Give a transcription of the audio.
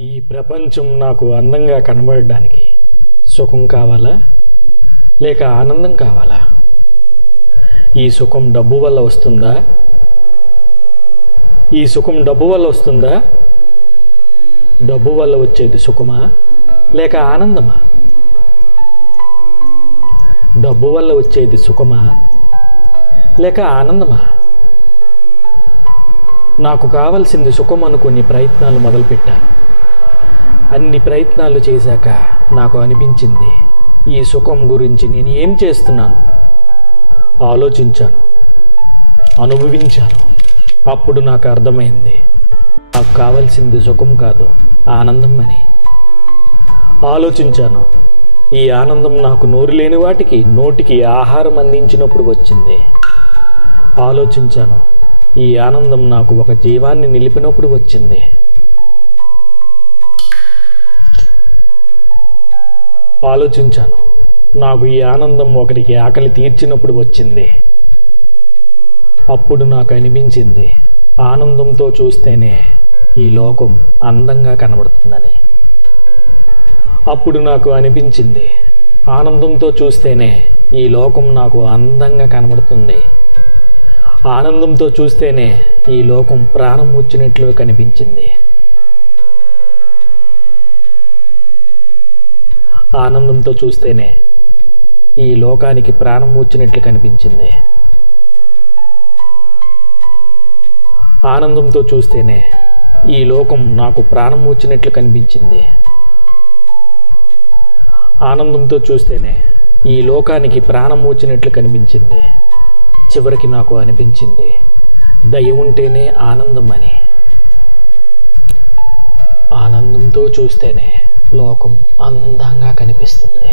ఈ ప్రపంచం నాకు అందంగా కనబడడానికి సుఖం కావాలా లేక ఆనందం కావాలా? ఈ సుఖం డబ్బు వల్ల వస్తుందా? ఈ సుఖం డబ్బు వల్ల వస్తుందా? డబ్బు వల్ల వచ్చేది సుఖమా లేక ఆనందమా? డబ్బు వల్ల వచ్చేది సుఖమా లేక ఆనందమా? నాకు కావలసింది సుఖం అనుకుని ప్రయత్నాలు మొదలుపెట్టాను. అన్ని ప్రయత్నాలు చేశాక నాకు అనిపించింది ఈ సుఖం గురించి నేను ఏం చేస్తున్నాను. ఆలోచించాను, అనుభవించాను. అప్పుడు నాకు అర్థమైంది నాకు కావాల్సింది సుఖం కాదు, ఆనందం అని. ఆలోచించాను, ఈ ఆనందం నాకు నోరు లేని వాటికి నోటికి ఆహారం అందించినప్పుడు వచ్చింది. ఆలోచించాను, ఈ ఆనందం నాకు ఒక జీవాన్ని నిలిపినప్పుడు వచ్చింది. ఆలోచించాను, నాకు ఈ ఆనందం ఒకరికి ఆకలి తీర్చినప్పుడు వచ్చింది. అప్పుడు నాకు అనిపించింది ఆనందంతో చూస్తేనే ఈ లోకం అందంగా కనబడుతుందని. అప్పుడు నాకు అనిపించింది ఆనందంతో చూస్తేనే ఈ లోకం నాకు అందంగా కనబడుతుంది. ఆనందంతో చూస్తేనే ఈ లోకం ప్రాణం వచ్చినట్లు కనిపించింది. ఆనందంతో చూస్తేనే ఈ లోకానికి ప్రాణం వచ్చినట్లు కనిపించింది. ఆనందంతో చూస్తేనే ఈ లోకం నాకు ప్రాణం వచ్చినట్లు కనిపించింది. ఆనందంతో చూస్తేనే ఈ లోకానికి ప్రాణం వచ్చినట్లు కనిపించింది. చివరికి నాకు అనిపించింది దయ ఉంటేనే ఆనందం అని. ఆనందంతో చూస్తేనే లోకం అందంగా కనిపిస్తుంది.